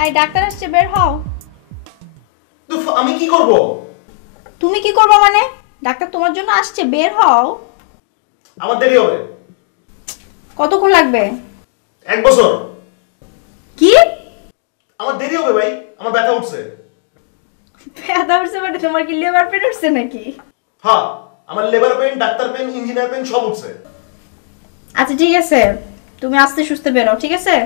I doctor আসছে, বের হও। আমি কি করব? তুমি কি করবে মানে? ডাক্তার তোমার জন্য আসছে, বের হও। আমার দেরি হবে। কতক্ষণ লাগবে? 1 বছর। কি? আমার দেরি হবে ভাই, আমার ব্যথা উঠছে। ব্যথা উঠছে মানে তোমার কি লিভার পেন উঠছে নাকি? হ্যাঁ, আমার labour pain, doctor pain, engineer pain সব উঠছে। আচ্ছা ঠিক আছে, তুমি আস্তে সুস্থে বেরো, ঠিক আছে?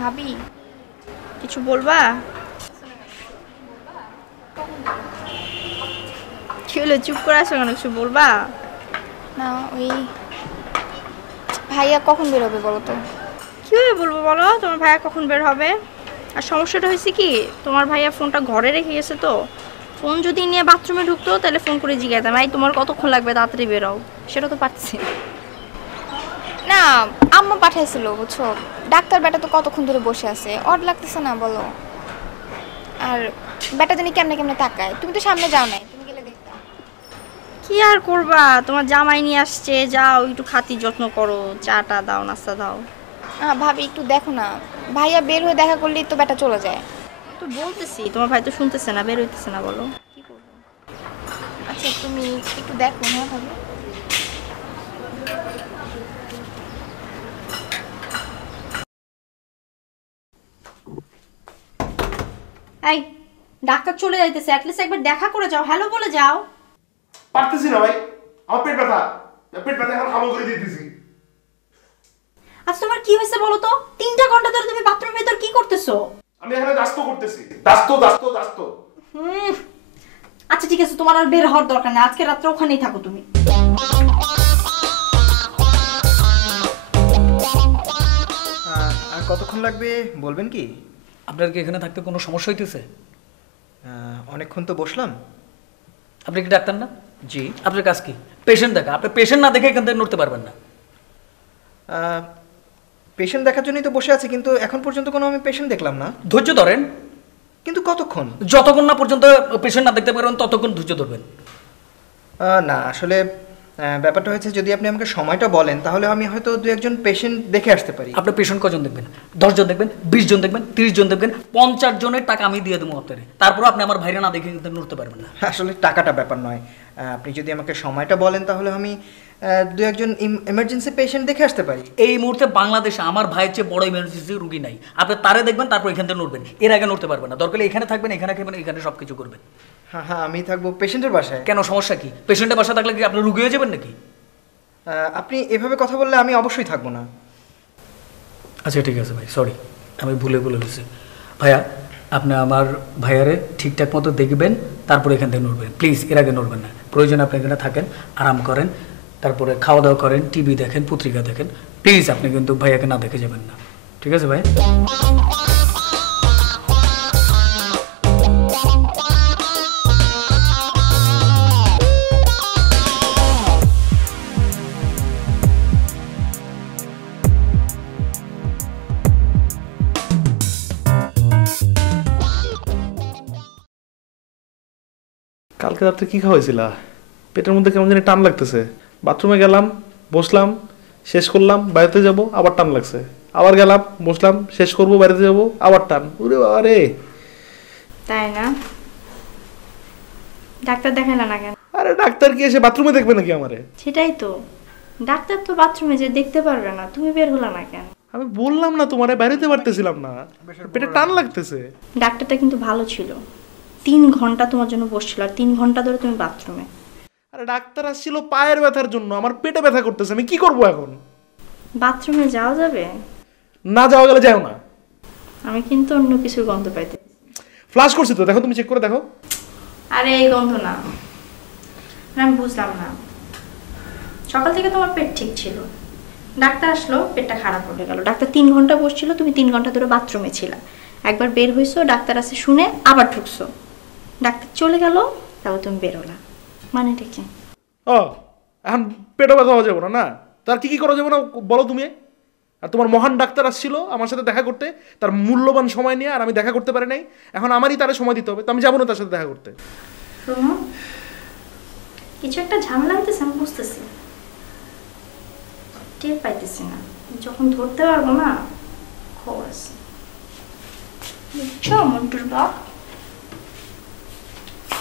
ভাবি, কিছু বলবা? কি হলো, চুপ করে আছো কেন? কিছু বলবা? না, ওই ভাইয়া কখন বেরোবে বলো তো? কীভাবে বলবো বলো, তোমার ভাইয়া কখন বের হবে? আর সমস্যাটা হয়েছে কি, তোমার ভাইয়া ফোনটা ঘরে রেখে গেছে, তো ফোন যদি নিয়ে বাথরুমে ঢুকতো তাহলে ফোন করে জিজ্ঞাসা, ভাই তোমার কতক্ষণ লাগবে, তাড়াতাড়ি বেরোও। সেটা তো পারছি না, আম্মা পাঠাইছিল বুঝছো। ডাক্তার বেটা তো কতক্ষণ ধরে বসে আছে, অড লাগতেছে না বলো? আর বেটা জানি কেমনে কেমনে তাকায়, তুমি তো সামনে যাও নাই, তুমি গেলে দেখতা। কি আর করবা, তোমার জামাই নিয়ে আসছে, যাও একটু খাতির যত্ন করো, চাটা দাও, নাস্তা দাও। ভাবি একটু দেখো না, ভাইয়া বের হয়ে দেখা করলেই তো বেটা চলে যায়। তো বলতেছি, তোমার ভাই তো শুনতেছে না, বের হইতেছে না, বলো কি করবো? আচ্ছা তুমি একটু দেখো। হ্যাঁ ভাবি। এই, ডাক্তার চলে যাইতেছে, অ্যাটলিস্ট একবার দেখা করে যাও, হ্যালো বলে যাও। পারতেছি না ভাই, আমার পেট ব্যথা। পেট ব্যথা এখন আমল করে দিতেছি। আচ্ছা তোমার কি হয়েছে বলো তো? 3টা ঘন্টা ধরে তুমি বাথরুমের ভিতর কি করতেছো? আমি এখানে দাস্ত করতেছি, দাস্ত। আচ্ছা ঠিক আছে, তোমার আর বের হওয়ার দরকার নেই, আজকে রাত্রে ওখানেই থাকো তুমি। আর কতক্ষণ লাগবে বলবেন কি? আপনার কি এখানে থাকতে কোনো সমস্যা হইতেছে? অনেকক্ষণ তো বসলাম। আপনি কি ডাক্তার না? জি। আপনার কাজ কি? পেশেন্ট দেখা। আপনি পেশেন্ট না দেখে এখান থেকে নড়তে পারবেন না। পেশেন্ট দেখার জন্যই তো বসে আছি, কিন্তু এখন পর্যন্ত কোনো আমি পেশেন্ট দেখলাম না। ধৈর্য ধরেন। কিন্তু কতক্ষণ? যতক্ষণ না পর্যন্ত পেশেন্ট না দেখতে পারবেন ততক্ষণ ধৈর্য ধরবেন। না আসলে ব্যাপারটা হয়েছে, যদি আপনি আমাকে সময়টা বলেন তাহলে আমি হয়তো 2-1 পেশেন্ট দেখে আসতে পারি। আপনি পেশেন্ট কজন দেখবেন? 10 জন দেখবেন, 20 জন দেখবেন, 30 জন দেখবেন, 50 জনের টাকা আমি দিয়ে দেবো আপনারে। তারপর আপনি আমার ভাইরা না দেখে কিন্তু নড়তে পারবেন না। আসলে টাকাটা ব্যাপার নয়, আপনি যদি আমাকে সময়টা বলেন তাহলে আমি 2-1 এমার্জেন্সি পেশেন্ট দেখে আসতে পারি। এই মুহূর্তে বাংলাদেশে আমার ভাইয়ের চেয়ে বড় ইমার্জেন্সি রুগী নাই। আপনি তারে দেখবেন, তারপর এখান থেকে নড়বেন, এর আগে নড়তে পারবেন না। দরকার এখানে থাকবেন, এখানে খাবেন, এখানে সব কিছু করবেন। হ্যাঁ, আমি থাকবো পেশেন্টের বাসায়। কেন, সমস্যা কি? পেশেন্টের বাসা থাকলে কি আপনি রুগী হয়ে যাবেন নাকি? আপনি এভাবে কথা বললে আমি অবশ্যই থাকবো না। আচ্ছা ঠিক আছে ভাই, সরি, আমি ভুলে গেছি। ভাইয়া, আপনি আমার ভাইয়ারে ঠিকঠাক মতো দেখবেন, তারপরে এখান থেকে নড়বেন প্লিজ, এর আগে নড়বেন না। প্রয়োজন আপনি এখানে থাকেন, আরাম করেন, তারপরে খাওয়া দাওয়া করেন, টিভি দেখেন, পত্রিকা দেখেন, প্লিজ আপনি কিন্তু ভাইয়াকে না দেখে যাবেন না, ঠিক আছে ভাই? কালকে রাত্রে কি খাওয়াইছিলা? পেটের মধ্যে কেমন জানি টান লাগতেছে। বাথরুমে গেলাম, বসলাম, শেষ করলাম, বাড়িতে যাব, আবার টান লাগছে। আবার গেলাম, বসলাম, শেষ করব, বাড়িতে যাব, আবার টান। ওরে বাবা রে! তাই না? ডাক্তার দেখাইলা না কেন? আরে ডাক্তার কি এসে বাথরুমে দেখবে নাকি আমারে? সেটাই তো, ডাক্তার তো বাথরুমে যে দেখতে পারবে না, তুমি বের হলা না কেন? আমি বললাম না তোমারে, বাড়িতে পারতেছিলাম না, পেটে টান লাগতেছে। ডাক্তারটা কিন্তু ভালো ছিল, 3 ঘন্টা তোমার জন্য বসছিল, আর 3 ঘন্টা ধরে তুমি বাথরুমে। আরে ডাক্তার আসছিল পায়ের ব্যথার জন্য, আমার পেটে ব্যথা করতেছে, আমি কি করব এখন? বাথরুমে যাওয়া যাবে? না যাওয়া গেলে যাও না। আমি কিন্তু অন্য কিছুর গন্ধ পাইতে। ফ্লাশ করছি তো, দেখো, তুমি চেক করে দেখো। আরে এই গন্ধ না, আমি বুঝলাম না। সকাল থেকে তোমার পেট ঠিক ছিল, ডাক্তার আসলো, পেটটা খারাপ হয়ে গেল। ডাক্তার 3 ঘন্টা বসছিল, তুমি 3 ঘন্টা ধরে বাথরুমে ছিলা। একবার বের হইছো, ডাক্তার আছে শুনে আবার ঢুকছো, ডাক্তার চলে গেল, তারপর তুমি বেরোলা, মানেটা কি? ও, এখন পেটে ব্যথা হওয়া যাবে না? না তার কি কি করা যাবে না বলো তুমি? আর তোমার মহান ডাক্তার আসছিল আমার সাথে দেখা করতে, তার মূল্যবান সময় নিয়ে, আর আমি দেখা করতে পারি নাই। এখন আমারই তারে সময় দিতে হবে, তো আমি যাবো না তার সাথে দেখা করতে। শোনো, কিছু একটা ঝামেলা হইতেছে, আমি বুঝতেছি, টের পাইতেছি না, যখন ধরতে পারবো না খবর আছে। বুঝছো মন্টুর বাপ?